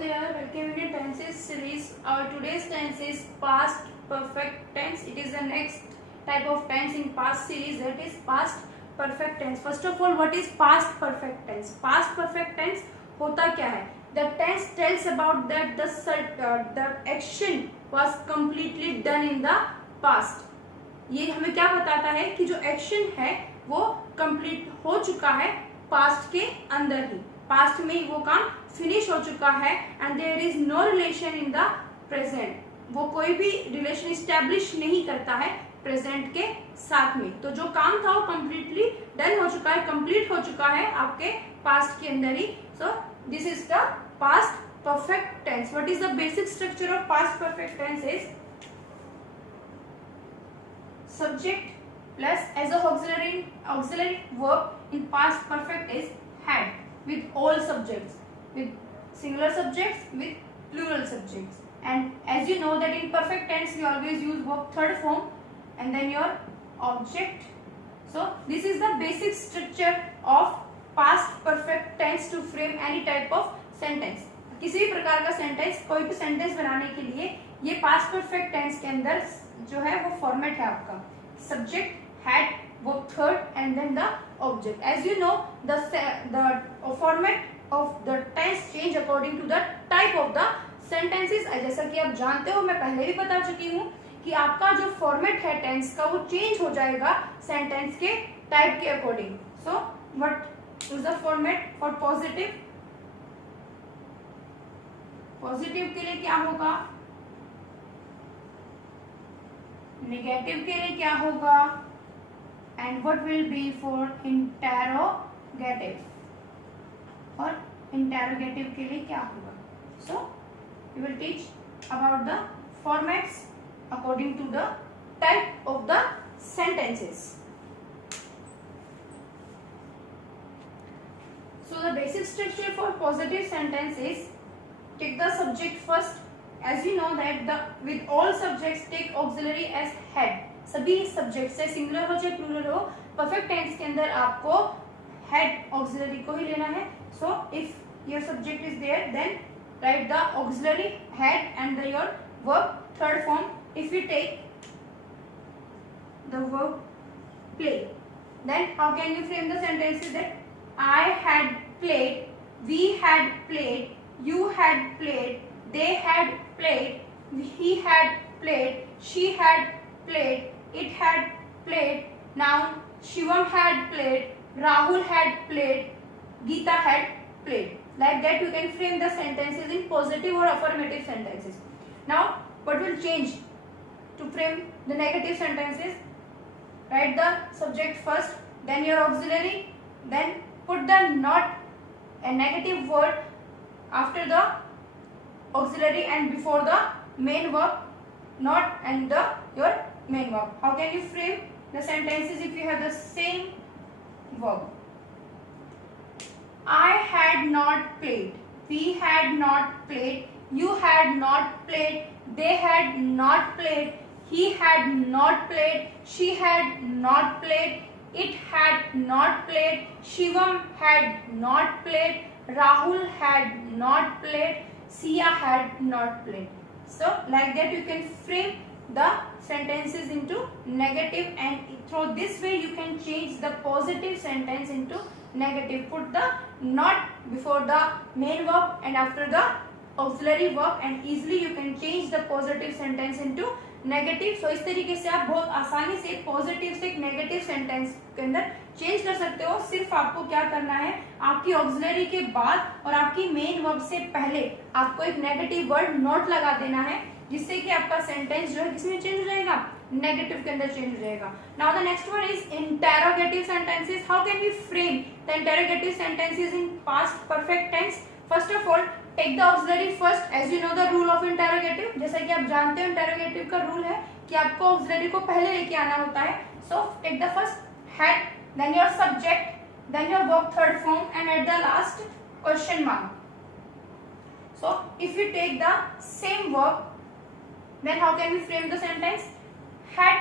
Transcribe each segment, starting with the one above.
there, welcome in a tenses series. Our today's tense is past perfect tense. It is the next type of tense in past series, that is past perfect tense. First of all, what is past perfect tense? Past perfect tense होता क्या है? The tense tells about that the action was completely done in the past. ये हमें क्या बताता है कि जो एक्शन है वो कंप्लीट हो चुका है पास्ट के अंदर ही, पास्ट में ही वो काम फिनिश हो चुका है. And there is no relation in the present. वो कोई भी रिलेशन स्टैब्लिश नहीं करता है प्रेजेंट के साथ में. तो जो काम था वो कंप्लीटली डन हो चुका है, कंप्लीट हो चुका है आपके पास्ट के अंदर ही. So this is the past perfect tense. What is the basic structure of past perfect tense is subject plus as a auxiliary verb in past perfect is had, with all subjects, with singular subjects, with plural subjects. And as you know that in perfect tense we always use verb third form and then your object. So this is the basic structure of past perfect tense to frame any type of sentence. किसी भी प्रकार का sentence, कोई भी sentence बनाने के लिए ये पास्ट परफेक्ट टेंस के अंदर जो है वो फॉर्मेट है आपका. Subject, had, verb third and then the object. As you know the format of the tense change according to the type of the sentences. जैसा कि आप जानते हो, मैं पहले भी बता चुकी हूँ कि आपका जो फॉर्मेट है टेंस का वो चेंज हो जाएगा सेंटेंस के टाइप के according. So what is the format for positive? Positive के लिए क्या होगा, नेगेटिव के लिए क्या होगा, and what will be for interrogative, और इंटेरोगेटिव के लिए क्या होगा. So we will teach about the formats according to the type of the sentences. So the basic structure for positive sentence is take the subject first. As you know that with all subjects take auxiliary as head. सभी subject से singular हो चाहे plural हो, perfect tense के अंदर आपको head auxiliary को ही लेना है. So if your subject is there then write the auxiliary had and your verb third form. If you take the verb play, then how can you frame the sentences that I had played, we had played, you had played, they had played, he had played, she had played, it had played, now Shivam had played, Rahul had played, Geeta had played. Like that you can frame the sentences in positive or affirmative sentences. Now what will change to frame the negative sentences? Write the subject first, then your auxiliary, then put the not a negative word after the auxiliary and before the main verb, not and your main verb. How can you frame the sentences if you have the same verb? I had not played, we had not played, you had not played, they had not played, he had not played, she had not played, it had not played, Shivam had not played, Rahul had not played, Sia had not played. So like that you can frame the sentences into negative, and through this way you can change the positive sentence into negative. Put the not before the main verb and after the auxiliary verb, and easily you can change the positive sentence into negative. So इस तरीके से आप बहुत आसानी से positive से एक negative sentence के अंदर चेंज कर सकते हो. सिर्फ आपको क्या करना है, आपकी ऑक्सिलरी के बाद और आपकी मेन वर्ब से पहले आपको एक नेगेटिव वर्ड नोट लगा देना है, जिससे कि आपका सेंटेंस जो है किसमें चेंज हो जाएगा, नेगेटिव के अंदर चेंज हो जाएगा. Now the next one is interrogative sentences. How can we frame the interrogative sentences in past perfect tense? First of all take the auxiliary first. As you know the rule of interrogative, जैसा कि आप जानते हो interrogative का rule है कि आपको auxiliary को पहले लेके आना होता है. So take the first had, then your subject, then your verb third form, and at the last question mark. So if you take the same verb, then how can we frame the sentence? Had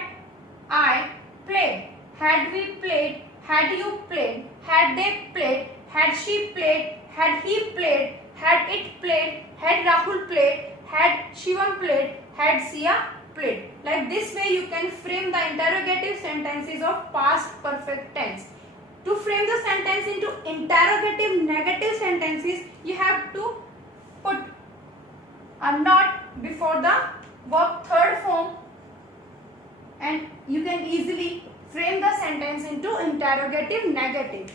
I played, had we played, had you played, had they played, had she played, had he played, had it played, had Rahul played, had Shivam played, had Sia played. Like this way you can frame the interrogative sentences of past perfect tense. To frame the sentence into interrogative negative sentences, you have to put a not before the verb third form, and you can easily frame the sentence into interrogative negative.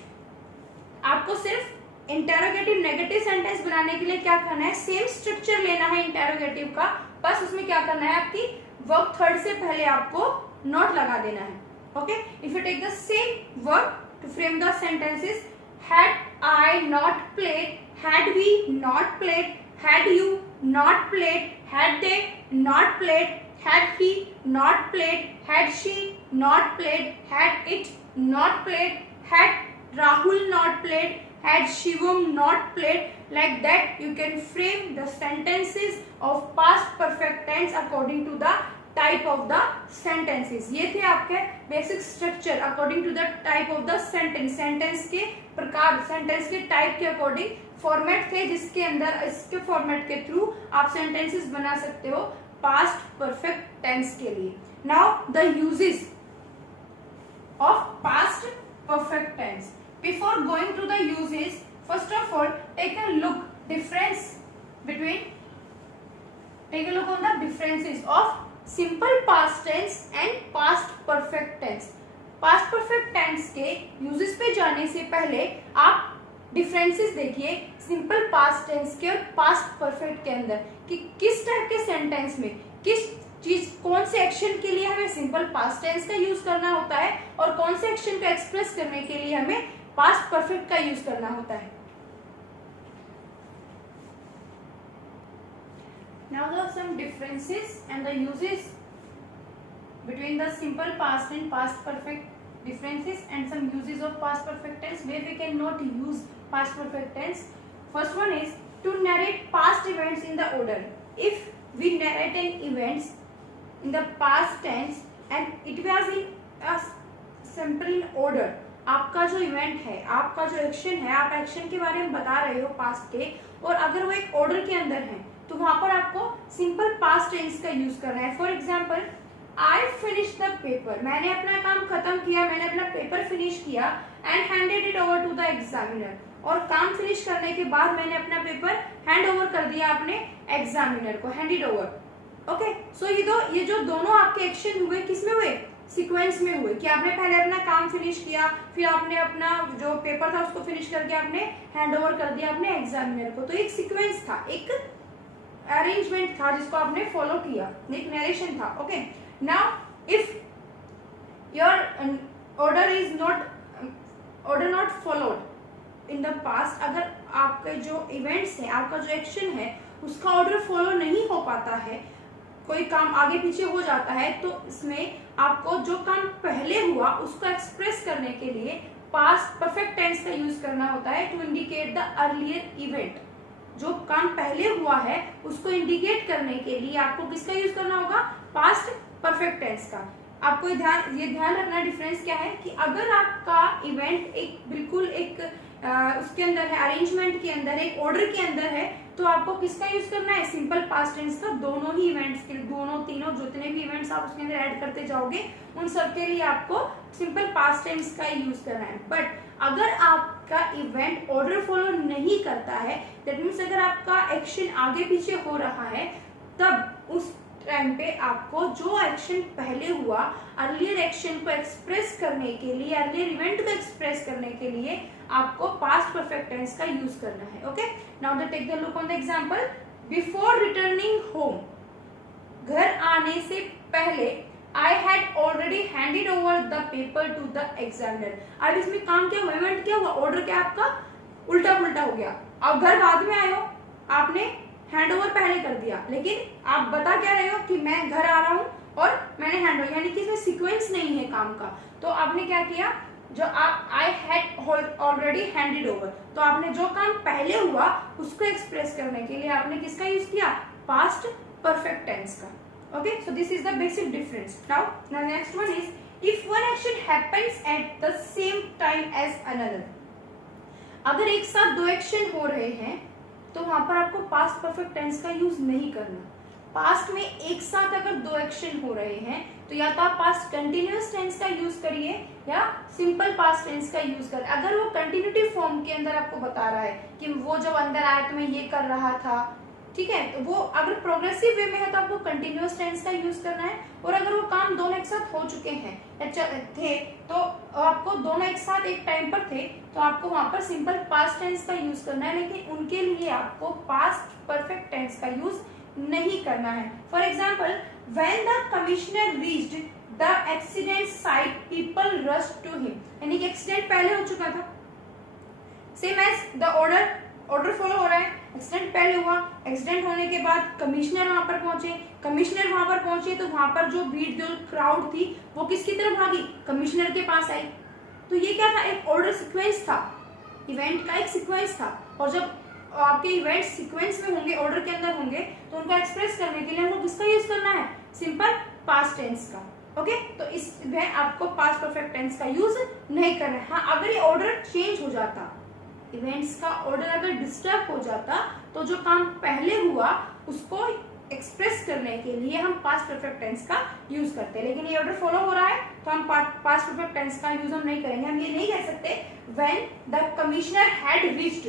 आपको सिर्फ interrogative negative sentence बनाने के लिए क्या करना है, same structure लेना है इंटेरोगेटिव का, बस उसमें क्या करना है, आपकी वर्ब थर्ड से पहले आपको नॉट लगा देना है. Okay, if you take the same verb to frame the sentences, had I not played, had we not played, had you not played, had they not played, had he not played, had she not played, had it not played, had Rahul not played, had Shivam not played. Like that you can frame the sentences of past perfect tense according to the type of the sentences. ये थे आपके basic structure according to the type of the sentence. Sentence के प्रकार, sentence के type के according format थे, जिसके अंदर इसके फॉर्मेट के थ्रू आप सेंटेंसेस बना सकते हो पास्ट परफेक्ट टेंस के लिए. Now the uses of past perfect tense. Before going to the uses, first of all take a look difference between, take a look on the differences of simple past tense and past perfect tense. Past perfect tense के uses पे जाने से पहले आप differences देखिए simple past tense के और past perfect के अंदर, कि किस टाइप के सेंटेंस में किस चीज, कौन से एक्शन के लिए हमें सिंपल पास्ट टेंस का यूज करना होता है और कौन से एक्शन को एक्सप्रेस करने के लिए हमें पास्ट परफेक्ट का यूज करना होता है. Now there are some differences and the uses between the simple past and past perfect, differences and some uses of past perfect tense where we cannot use past perfect tense. First one is to narrate past events in the order. If we narrate an events in the past tense and it was in a simple order, आपका जो event है, आपका जो action है, आप action के बारे में बता रहे हो पास्ट के, और अगर वो एक ऑर्डर के अंदर है तो वहां पर आपको सिंपल पास्ट टेंस का यूज करना है. For example, I finish the paper, मैंने अपना काम खत्म किया, मैंने अपना पेपर फिनिश किया and handed it over to the examiner, और काम फिनिश करने के बाद मैंने अपना पेपर हैंड ओवर कर दिया अपने एग्जामिनर को, हैंडेड ओवर. ओके, सो ये जो दोनों आपके एक्शन हुए किसमें हुए, सीक्वेंस में हुए, कि आपने पहले अपना काम फिनिश किया, फिर आपने अपना जो पेपर था उसको फिनिश करके आपने हैंड ओवर कर दिया अपने एग्जामिनर को. तो एक सीक्वेंस था, एक अरेंजमेंट था जिसको आपने फॉलो किया, एक नरेशन था. Okay, now if your order not followed in the past, अगर आपके जो इवेंट्स है, आपका जो एक्शन है उसका ऑर्डर फॉलो नहीं हो पाता है, कोई काम आगे पीछे हो जाता है, तो इसमें आपको जो काम पहले हुआ उसको एक्सप्रेस करने के लिए पास्ट परफेक्ट टेंस का यूज करना होता है to indicate the earlier event. जो काम पहले हुआ है उसको इंडिकेट करने के लिए आपको किसका यूज करना होगा, पास्ट परफेक्ट टेंस का. आपको ये ध्यान रखना डिफरेंस क्या है, कि अगर आपका इवेंट एक बिल्कुल एक उसके अंदर है, अरेंजमेंट के अंदर, एक ऑर्डर के अंदर है, तो आपको किसका यूज करना है, सिंपल पास्ट टेंस का. दोनों ही इवेंट्स के लिए, दोनों तीनों जितने भी इवेंट्स आप उसके अंदर ऐड करते जाओगे उन सब के लिए आपको सिंपल पास्ट टेंस का यूज करना है. बट अगर आपका इवेंट ऑर्डर फॉलो नहीं करता है, दैट मीन्स अगर आपका एक्शन आगे पीछे हो रहा है, तब उस टाइम पे आपको जो एक्शन पहले हुआ, अर्लियर एक्शन को एक्सप्रेस करने के लिए, अर्लियर इवेंट को एक्सप्रेस करने के लिए आपको पास्ट परफेक्ट टेंस का यूज करना है. Okay, now the take the look on the example. Before returning home, घर आने से पहले, I had already handed over the paper to the examiner. अब इसमें काम क्या हुआ, इवेंट क्या हुआ, ऑर्डर क्या आपका उल्टा पुल्टा हो गया. अब घर बाद में आए हो, आपने हैंड ओवर पहले कर दिया, लेकिन आप बता क्या रहे हो कि मैं घर आ रहा हूं और मैंने हैंड ओवर, यानी कि इसमें सीक्वेंस नहीं है काम का. तो आपने क्या किया, जो आप आई हैड ऑलरेडी हैंडेड ओवर, तो आपने जो काम पहले हुआ उसको एक्सप्रेस करने के लिए आपने किसका यूज किया, पास्ट परफेक्ट टेंस का. Okay, so this is the basic difference. Now the next one is, if one action happens at the same time as another. अगर एक साथ दो एक्शन हो रहे हैं तो वहां पर आपको पास्ट परफेक्ट टेंस का यूज नहीं करना। पास्ट में एक साथ अगर दो एक्शन हो रहे हैं तो या तो आप पास्ट कंटिन्यूअस टेंस का यूज करिए या सिंपल पास्ट टेंस का यूज करें। अगर वो कंटिन्यूटी फॉर्म के अंदर आपको बता रहा है कि वो जब अंदर आया तो मैं ये कर रहा था, ठीक है, तो वो अगर प्रोग्रेसिव वे में है तो आपको कंटिन्यूअस टेंस का यूज करना है। और अगर वो काम दोनों एक साथ हो चुके हैं थे तो आपको दोनों एक साथ एक टाइम पर थे तो आपको वहां पर सिंपल पास्ट टेंस का यूज करना है, लेकिन उनके लिए आपको पास्ट परफेक्ट टेंस का यूज नहीं करना है। For example, when the commissioner reached the accident site people rushed to him, यानी कि एक्सीडेंट पहले हो चुका था। Same as the order follow हो रहा है, एक्सीडेंट पहले हुआ, एक्सीडेंट होने के बाद कमिश्नर वहां पर पहुंचे तो वहां पर जो भीड़ जो क्राउड थी वो किसकी तरफ भागी, कमिश्नर के पास आई। तो ये क्या था, एक ऑर्डर सीक्वेंस था, इवेंट का एक सीक्वेंस था। और जब आपके इवेंट सीक्वेंस में होंगे, ऑर्डर के अंदर होंगे, तो उनको एक्सप्रेस करने के लिए हमको किसका यूज करना है, सिंपल पास्ट टेंस का। ओके, तो इसमें आपको पास्ट परफेक्ट टेंस का यूज नहीं करना है। हाँ, अगर ये ऑर्डर चेंज हो जाता, इवेंट्स का ऑर्डर अगर डिस्टर्ब हो जाता, तो जो काम पहले हुआ उसको एक्सप्रेस करने के लिए हम पास्ट परफेक्ट टेंस का यूज करते हैं। लेकिन ये ऑर्डर फॉलो हो रहा है तो हम पास्ट परफेक्ट टेंस का यूज हम नहीं करेंगे। हम ये नहीं कह सकते when the commissioner had reached,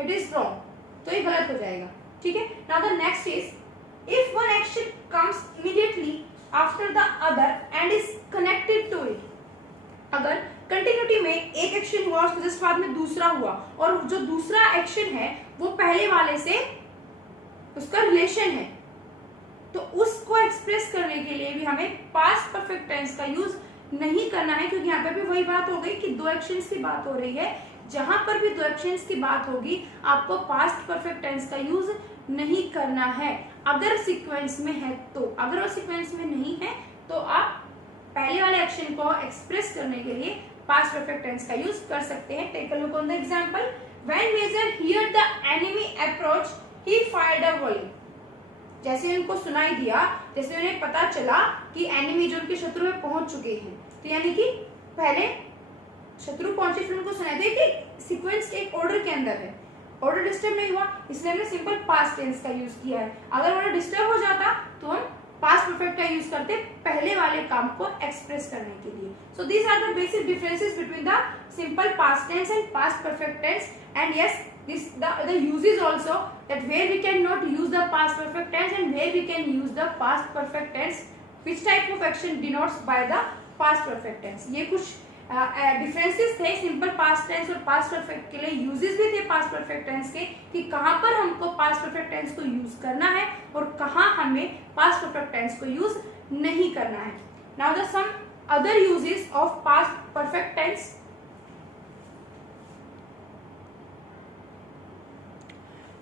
it is wrong, तो ये गलत हो जाएगा। ठीक है, now the next is if one action comes immediately after the other and is connected to it. अगर कंटिन्यूटी में एक एक्शन हुआ उसके जस्ट बाद में दूसरा हुआ और जो दूसरा एक्शन है वो पहले वाले से उसका रिलेशन है, तो उसको एक्सप्रेस करने के लिए भी हमें पास्ट परफेक्ट टेंस का यूज नहीं करना है, क्योंकि यहाँ पे भी वही बात हो गई कि दो एक्शंस की बात हो रही है। जहां पर भी दो एक्शंस की बात होगी आपको पास्ट परफेक्ट टेंस का यूज नहीं करना है, अगर सीक्वेंस में है तो। अगर वो सीक्वेंस में नहीं है तो आप पहले वाले एक्शन को एक्सप्रेस करने के लिए पास्ट परफेक्ट टेंस का यूज कर सकते हैं। Take a look on the example, when major hear the enemy approach he fired a volley. जैसे उनको सुनाई दिया, जैसे उन्हें पता चला कि एनिमी जो उनके शत्रु में पहुंच चुके हैं, तो यानी कि पहले शत्रु पहुंचे फिर उनको सुनाई दिया कि सीक्वेंस एक ऑर्डर के अंदर है, ऑर्डर डिस्टर्ब नहीं हुआ, इसलिए हमने सिंपल पास्ट टेंस का यूज किया है। अगर ऑर्डर डिस्टर्ब हो जाता तो हम पास्ट परफेक्ट का यूज करते पहले वाले काम को एक्सप्रेस करने के लिए। So these are the basic differences between the simple past tense and past perfect tense. And yes, this the uses also, that where we cannot use the past perfect tense and where we can use the past perfect tense, which type of action denotes by the past perfect tense। ये कुछ differences थे simple past tense और past perfect के लिए। Uses भी थे past perfect tense के कि कहां पर हमको पास्ट परफेक्ट टेंस को यूज करना है और कहां हमें पास्ट परफेक्ट टेंस को यूज नहीं करना है। Now the some other uses of past perfect tense.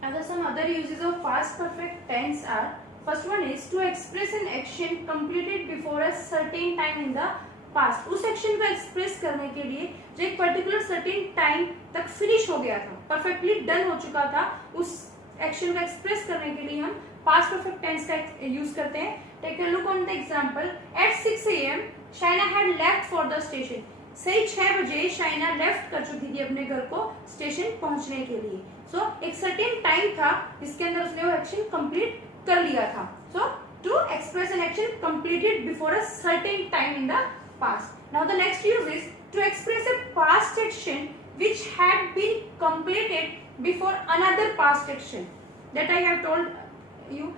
Now the some other uses of past perfect tense are, first one is to express an action completed before a certain time in the past। उस action को express करने के लिए जो एक particular certain time तक finish हो गया था, परफेक्टली डन हो चुका था, उस एक्शन को एक्सप्रेस करने के लिए हम पास्ट परफेक्ट टेंस का यूज करते हैं। Take a look on the example, at 6 AM Shaina had left for the station. सही 6 बजे शाइना लेफ्ट कर चुकी थी अपने घर को स्टेशन पहुंचने के लिए। सो एक सर्टेन टाइम था जिसके अंदर उसने वो एक्शन कंप्लीट कर लिया था। So to express an action completed before a certain time in the past। Now the next use is to express a past action which had been completed before another past action that I have told you।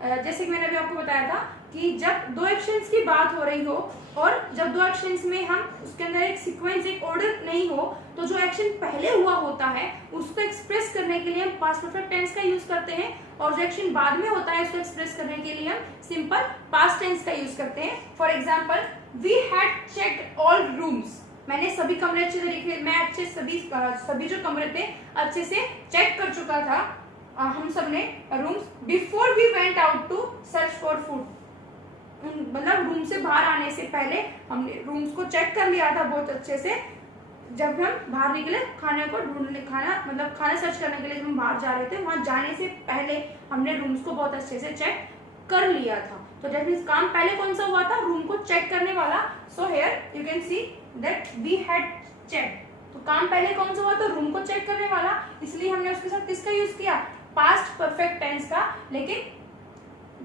जैसे कि मैंने अभी आपको बताया था कि जब दो एक्शंस की बात हो रही हो और जब दो एक्शंस में हम उसके अंदर एक सीक्वेंस एक ऑर्डर नहीं हो, तो जो एक्शन पहले हुआ होता है उसको एक्सप्रेस करने के लिए हम पास्ट परफेक्ट टेंस का यूज करते हैं, और जो एक्शन बाद में होता है उसको एक्सप्रेस करने के लिए हम सिंपल पास्ट टेंस का यूज करते हैं। For example, we had checked all rooms. मैंने सभी कमरे अच्छे से देखे, मैं अच्छे सभी जो कमरे थे अच्छे से चेक कर चुका था, हम सबने rooms, before we went out to search for food. मतलब रूम से बाहर आने से पहले हमने रूम्स को चेक कर लिया था बहुत अच्छे से। जब हम बाहर निकले खाने को ढूंढने, खाना सर्च करने के लिए जब हम बाहर जा रहे थे, वहां जाने से पहले हमने रूम्स को बहुत अच्छे से चेक कर लिया था। तो दैट मींस काम पहले कौन सा हुआ था, रूम को चेक करने वाला। So here you can see that we had check. तो काम पहले कौन सा हुआ, तो रूम को चेक करने वाला, इसलिए हमने उसके साथ किसका यूज किया, पास्ट परफेक्ट टेंस का। लेकिन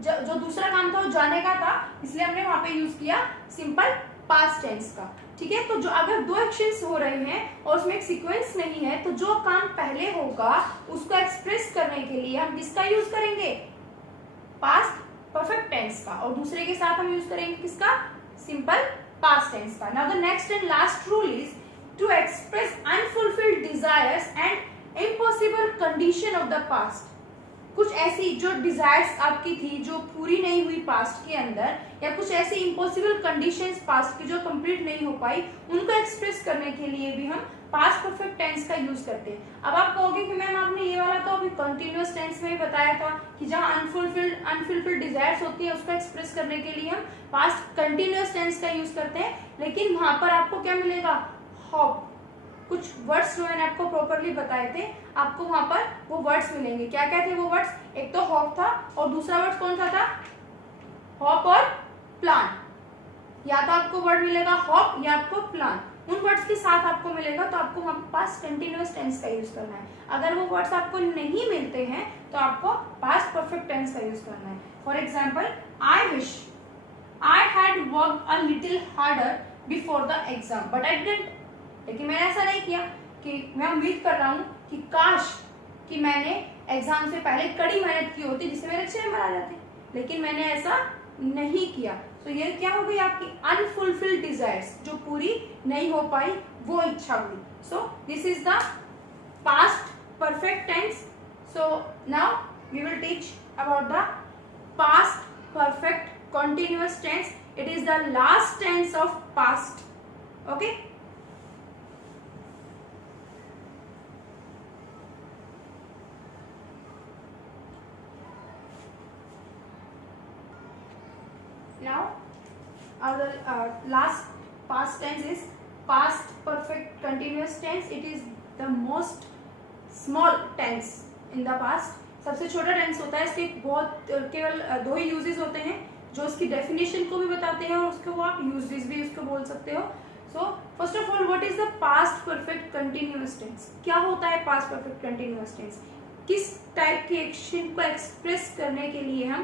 जो दूसरा काम था वो जाने का था, इसलिए हमने वहां पे यूज किया सिंपल पास्ट टेंस का। ठीक है, तो जो अगर दो एक्शंस हो रहे हैं और उसमें एक सीक्वेंस नहीं है, तो जो काम पहले होगा उसको एक्सप्रेस करने के लिए हम किसका यूज करेंगे, पास्ट परफेक्ट टेंस का, और दूसरे के साथ हम यूज करेंगे किसका, सिंपल पास्ट टेंस का। Now the next and last rule is to express unfulfilled desires and impossible condition of the past. कुछ ऐसी जो डिजायर्स आपकी थी जो पूरी नहीं हुई पास्ट के अंदर, या कुछ ऐसी इम्पॉसिबल कंडीशंस पास्ट की जो कंप्लीट नहीं हो पाई, उनको एक्सप्रेस करने के लिए भी हम पास्ट परफेक्ट टेंस का यूज करते हैं। अब आप कहोगे कि मैम आपने ये वाला तो अभी कंटिन्यूअस टेंस में ही बताया था कि जहां अनफुलफिल्ड डिजायर्स होती है उसको एक्सप्रेस करने के लिए हम पास्ट कंटिन्यूअस टेंस का यूज करते हैं, लेकिन वहां पर आपको क्या मिलेगा, होप। कुछ वर्ड्स जो मैंने आपको प्रॉपरली बताए थे, आपको वहां पर वो वर्ड्स मिलेंगे। क्या क्या थे वो वर्ड्स, एक तो होप था और दूसरा वर्ड कौन सा था, होप और प्लान। या तो आपको वर्ड मिलेगा होप या आपको प्लान, उन वर्ड्स के साथ आपको मिलेगा, तो आपको वहां पास्ट कंटिन्यूअस टेंस का यूज करना है। अगर वो वर्ड्स आपको नहीं मिलते हैं तो आपको पास्ट परफेक्ट टेंस का यूज करना है। For example, I wish I had worked a little harder before the exam but I didn't. लेकिन मैंने ऐसा नहीं किया कि मैं उम्मीद कर रहा हूँ कि काश कि मैंने एग्जाम से पहले कड़ी मेहनत की होती जिससे मेरे अच्छे नंबर आ जाते, लेकिन मैंने ऐसा नहीं किया। तो ये क्या हो गई, आपकी अनफुलफिल्ड डिजायर्स, जो पूरी नहीं हो पाई वो इच्छा हुई। So this is the past perfect tense. So now we will teach about the past perfect continuous tense. It is the last tense of past. Okay. Now our last past tense is past perfect continuous tense. It is the most small tense in the past. सबसे छोटा tense होता है, इसके बहुत केवल दो he uses होते हैं जो उसकी डेफिनेशन को भी बताते हैं और उसको वो आप यूजेस भी उसको बोल सकते हो। So first of all, what is the past perfect continuous tense. क्या होता है पास्ट परफेक्ट कंटिन्यूअस टेंस, किस टाइप के एक्शन को एक्सप्रेस करने के लिए हम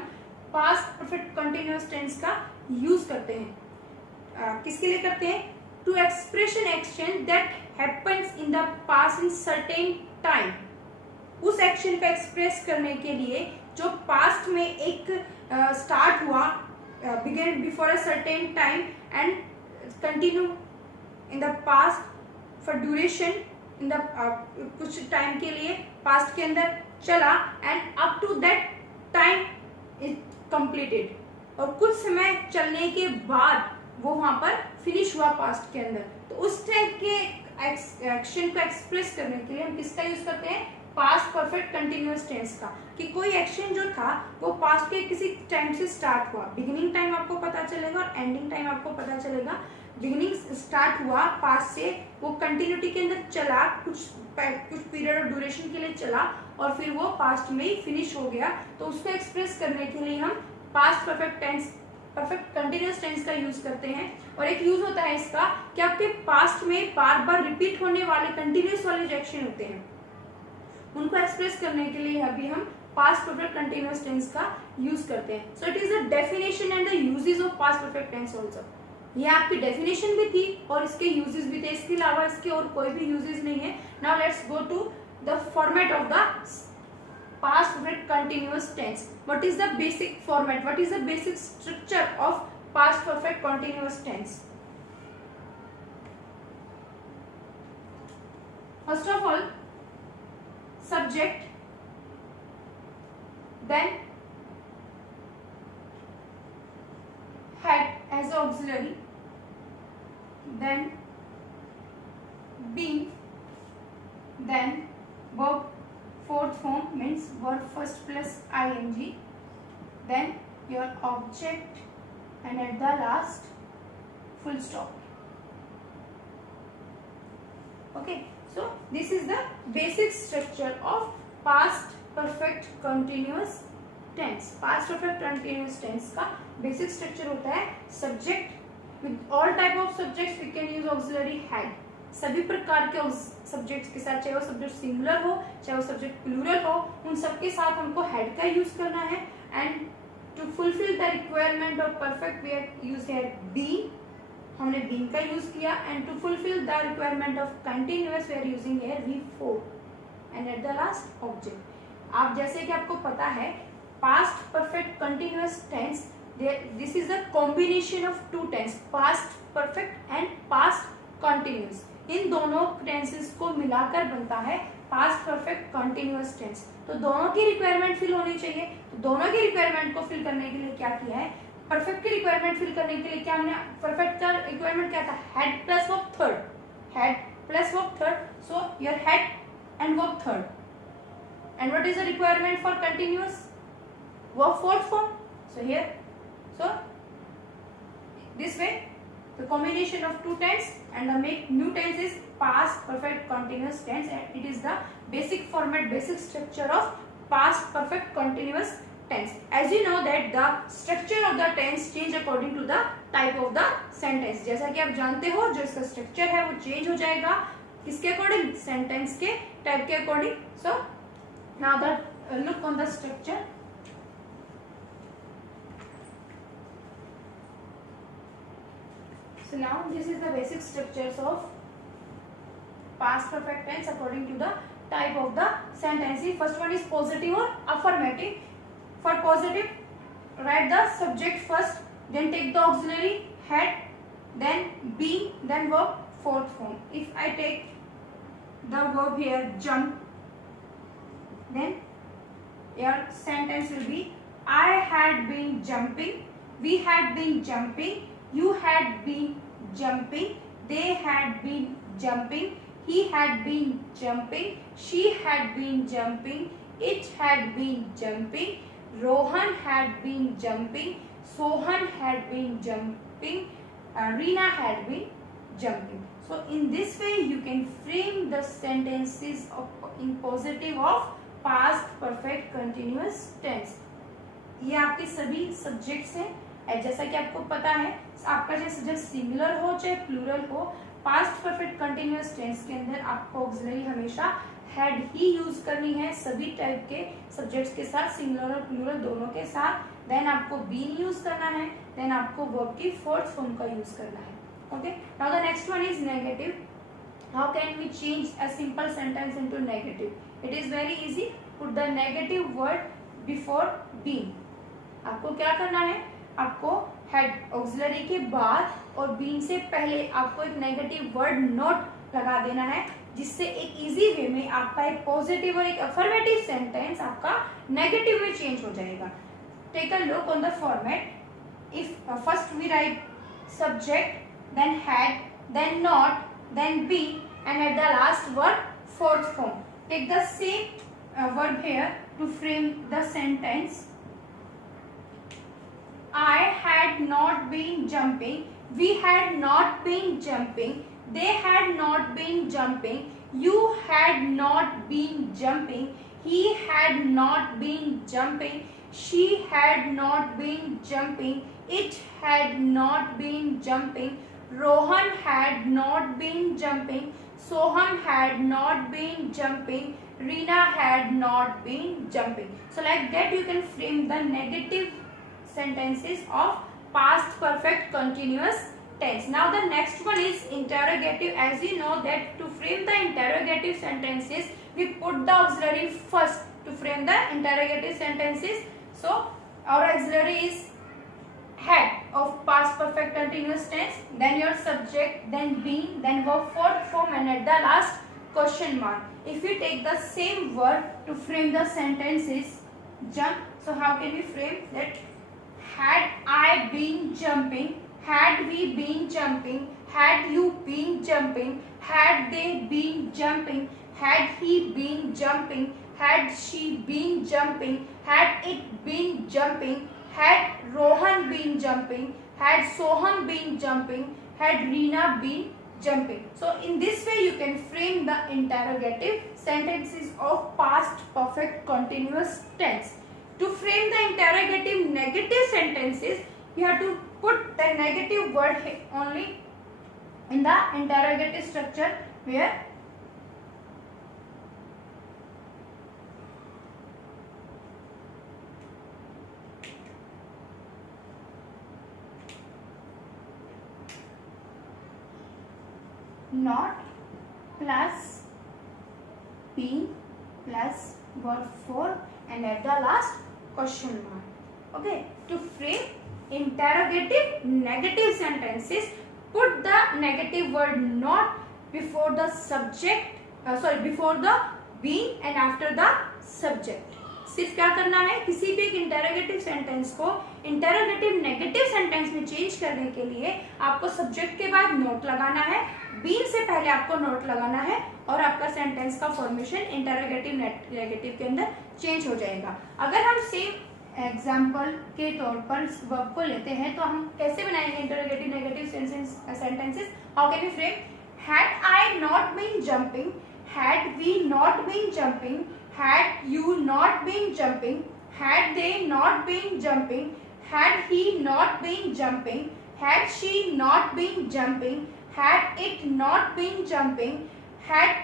पास्ट परफेक्ट कंटिन्यूअस टेंस का यूज करते हैं, किसके लिए करते हैं, to expression action that happens in the past in certain time. उस एक्शन को एक्सप्रेस करने के लिए जो पास्ट में एक स्टार्ट हुआ, begin before a certain time and continue in the past for duration in the कुछ टाइम के लिए पास्ट के अंदर चला and up to that time is completed, और कुछ समय चलने के बाद वो वहां पर फिनिश हुआ पास्ट के अंदर। तो उस टाइप के एक्शन को एक्सप्रेस करने के लिए हम किसका यूज करते हैं, पास्ट परफेक्ट कंटिन्यूअस टेंस का। कि कोई एक्शन जो था वो पास्ट के किसी टाइम से स्टार्ट हुआ, बिगिनिंग टाइम आपको पता चलेगा और एंडिंग टाइम आपको पता चलेगा। बिगिनिंग स्टार्ट हुआ पास्ट से, वो कंटिन्यूटी के अंदर चला, कुछ पीरियड और ड्यूरेशन के लिए चला और फिर वो पास्ट में ही फिनिश हो गया। तो उसको एक्सप्रेस करने के लिए हम past perfect tense, perfect continuous tense का यूज करते हैं। और एक यूज होता है इसका कि आपके पास्ट में बार बार रिपीट होने वाले कंटिन्यूअस वाले जो एक्शन होते हैं उनको एक्सप्रेस करने के लिए अभी हम पास्ट परफेक्ट कंटिन्यूअस टेंस का यूज करते हैं। So it is the definition and the uses of past perfect tense also. ये आपकी डेफिनेशन भी थी और इसके यूजेस भी थे, इसके अलावा इसके और कोई भी यूजेस नहीं है। Now let's go to the format of the past perfect continuous tense. What is the basic format, what is the basic structure of past perfect continuous tense? First of all, subject, then had as auxiliary, then been, then verb fourth form means verb first plus ing, then your object, and at the last full stop. Okay, so this is the basic structure of past perfect continuous tense. Past perfect continuous tense का basic structure होता है subject, with all type of subjects we can use auxiliary had. सभी प्रकार के उस subject के साथ, चाहे वो सब्जेक्ट सिंगुलर हो चाहे वो सब्जेक्ट प्लूरल हो, उन सबके साथ हमको हैड का यूज करना है. And to fulfil the requirement of perfect we have used here been, हमने बीन का यूज किया. And to fulfil the requirement of continuous we are using here V four. And at the last object. आप जैसे कि आपको पता है past perfect continuous tense, this is the combination of two tense, past perfect and past continuous. इन दोनों tenses को मिलाकर बनता है पास्ट परफेक्ट कंटिन्यूअस टेंस. तो दोनों की रिक्वायरमेंट फिल होनी चाहिए. तो दोनों की रिक्वायरमेंट को फिल करने के लिए क्या किया है, परफेक्ट की रिक्वायरमेंट फिल करने के लिए क्या हमने, परफेक्ट का रिक्वायरमेंट क्या था, head plus verb third, head plus verb third. So your head and verb third. And what is the requirement for continuous, verb fourth form. So here, so this way the combination of two tense and the make new tense is past perfect continuous tense, and it is the basic format, basic structure of past perfect continuous tense. As you know that the structure of the tense change according to the type of the sentence. जैसा कि आप जानते हो जो इसका structure है वो change हो जाएगा किसके अकॉर्डिंग, सेंटेंस के टाइप के according. So now the look on the structure. So now this is the basic structures of past perfect tense according to the type of the sentence. First one is positive or affirmative. For positive, write the subject first, then take the auxiliary had, then being, then verb fourth form. If I take the verb here jump, then your sentence will be I had been jumping, we had been jumping, you had been jumping, they had been jumping, he had been jumping, she had been jumping, it had been jumping, Rohan had been jumping, Sohan had been jumping, Reena had been jumping. So in this way you can frame the sentences in positive of past perfect continuous tense. ये आपके सभी subjects हैं. जैसा कि आपको पता है आपका चाहे सब्जेक्ट सिंगुलर हो चाहे प्लूरल हो, पास्ट परफेक्ट कंटिन्यूअस टेंस के अंदर आपको ऑक्सिलरी हमेशा हैड ही यूज करनी है सभी टाइप के सब्जेक्ट्स के साथ, सिंगुलर और प्लूरल दोनों के साथ. देन आपको बीन यूज करना है, देन आपको वर्ब की फोर्थ फॉर्म का यूज करना है. Okay, now the next one is negative. How can we change a simple sentence into negative? It is very easy. Put the negative word before been. आपको क्या करना है, आपको हेड ऑक्सिलरी के बाद और बीन से पहले आपको एक नेगेटिव वर्ड नोट लगा देना है, जिससे एक इजी वे में आपका एक पॉजिटिव और एक अफर्मेटिव सेंटेंस आपका नेगेटिव में चेंज हो जाएगा. Take a look on the format. If first we write subject, then had, then not, then been, and at the last word fourth form. Take the same verb here to frame the sentence. I had not been jumping, we had not been jumping, they had not been jumping, you had not been jumping, he had not been jumping, she had not been jumping, it had not been jumping, Rohan had not been jumping, Sohan had not been jumping, Reena had not been jumping. So like that you can frame the negative sentences of past perfect continuous tense. Now the next one is interrogative. As you know that to frame the interrogative sentences we put the auxiliary first to frame the interrogative sentences. So our auxiliary is had of past perfect continuous tense, then your subject, then being, then verb fourth form, and at the last question mark. If we take the same word to frame the sentences jump, so how can we frame that? Had I been jumping, had we been jumping, had you been jumping, had they been jumping, had he been jumping, had she been jumping, had it been jumping, had Rohan been jumping, had Sohan been jumping, had Reena been jumping. So in this way you can frame the interrogative sentences of past perfect continuous tense. To frame the interrogative negative sentences, you have to put the negative word only in the interrogative structure where not plus been plus verb form and at the last question mark. Okay, to frame interrogative negative sentences, put the negative word not before the subject, before the being and after the subject. सिर्फ क्या करना है, किसी भी एक interrogative sentence को interrogative negative sentence में change करने के लिए आपको सब्जेक्ट के बाद नोट लगाना है, बीन से पहले आपको नोट लगाना है और आपका सेंटेंस का फॉर्मेशन इंटेरोगेटिव नेगेटिव के अंदर चेंज हो जाएगा. अगर हम सेम एग्जाम्पल के तौर पर वर्ब को लेते हैं तो हम कैसे बनाएंगे interrogative negative sentences. How can we frame? Had I not been jumping, had we not been jumping, had you not been jumping, had they not been jumping, had he not been jumping, had she not been jumping, had it not been jumping, had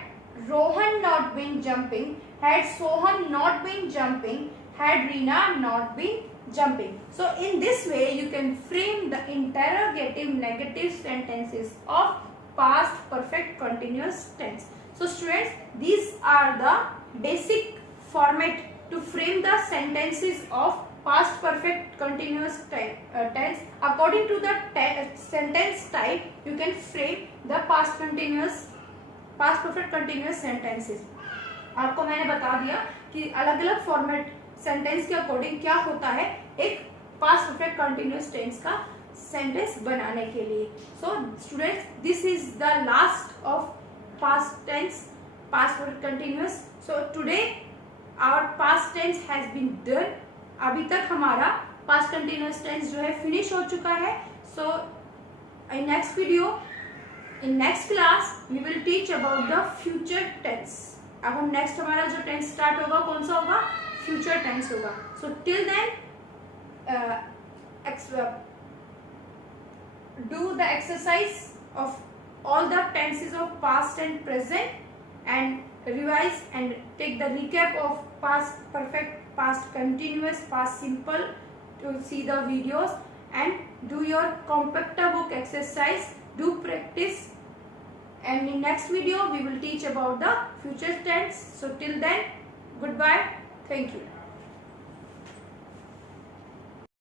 Rohan not been jumping, had Sohan not been jumping, had Reena not been jumping. So in this way you can frame the interrogative negative sentences of past perfect continuous tense. So students, these are the basic format to frame the sentences of past perfect continuous tense. According to the sentence type, you can frame the past perfect continuous sentences. आपको मैंने बता दिया कि अलग अलग format sentence के according क्या होता है एक पास्ट परफेक्ट कंटिन्यूअस टेंस का सेंटेंस बनाने के लिए. So students, this is the last of past tense, past perfect continuous. So today our past tense has been done. अभी तक हमारा past continuous tense जो है फिनिश हो चुका है. So in next video, in next class we will teach about the future tense. अब हम next हमारा जो tense start होगा कौन सा होगा? Future tense होगा. So till then do the exercise of all the tenses of past and present and revise and take the recap of past perfect, past continuous, past simple to see the videos and do your compactor book exercise. Do practice and in next video we will teach about the future tense. So till then, goodbye. Thank you.